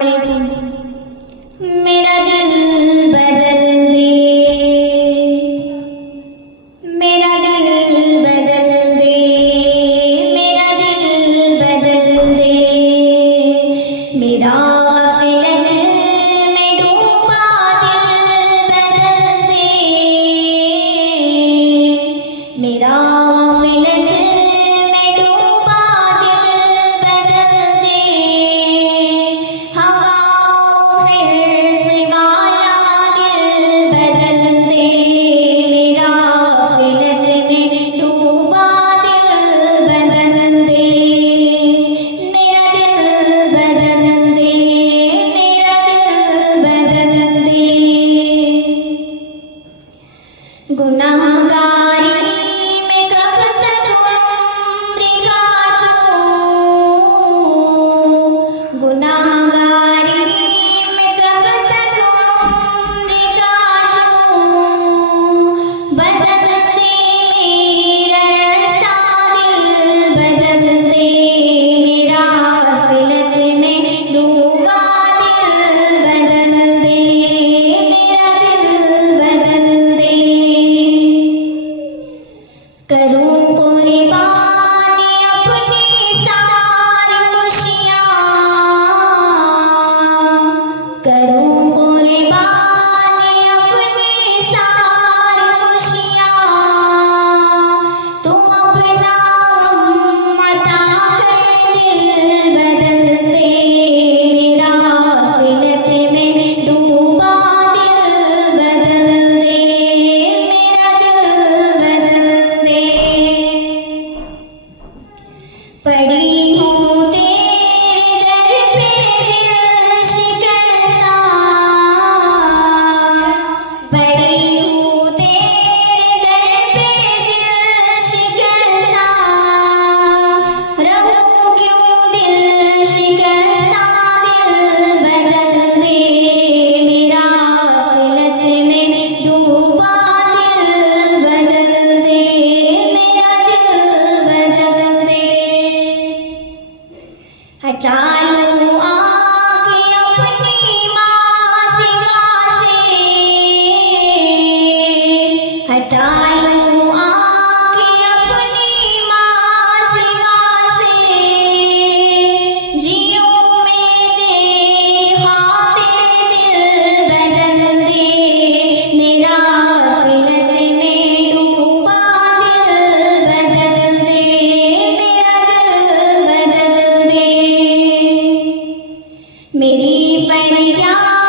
मेरा दिल बदल दे, मेरा दिल बदल दे, मेरा दिल बदल दे, मेरा गफलत में डूबा दिल बदल दे, मेरा गफलत में डूबा दिल बदल दे, हवा फिर से वाला दिल बदल दे, मेरा गफलत में डूबा दिल बदल दे, मेरा दिल बदल दे, मेरा दिल बदल दे। गुनाहगारी में कब तक उम्र काटूं, गुनाहगारी में कब तक उम्र काटूं, बदल दे मेरा रास्ता दिल बदल दे, मेरा गफलत में डूबा दिल बदल दे, मेरा दिल बदल दे। करूं कुर्बानी अपनी सारी खुशियाँ, करूं कुर्बानी अपनी सारी खुशियाँ, तुम अपना अता कर दिल बदल दे, मेरा गफलत में डूबा दिल बदल दे, मेरा दिल बदल दे। पड़ी हूँ तेरे दर पे दिल शिकस्ता, पड़ी हूँ तेरे दर पे दिल शिकस्ता, रहूं क्यों दिल शिकस्ता, दिल बदल दे, मेरा गफलत में डूबा दिल बदल दे, मेरा दिल बदल दे। हटा लूं आँखें अपनी मासिवा से, हटा लूं आँखें अपनी मासिवा से, जियूं मैं तेरी खातिर दिल बदल दे, मेरा गफलत में डूबा दिल बदल दे, मेरा दिल बदल दे। मेरी फरियाद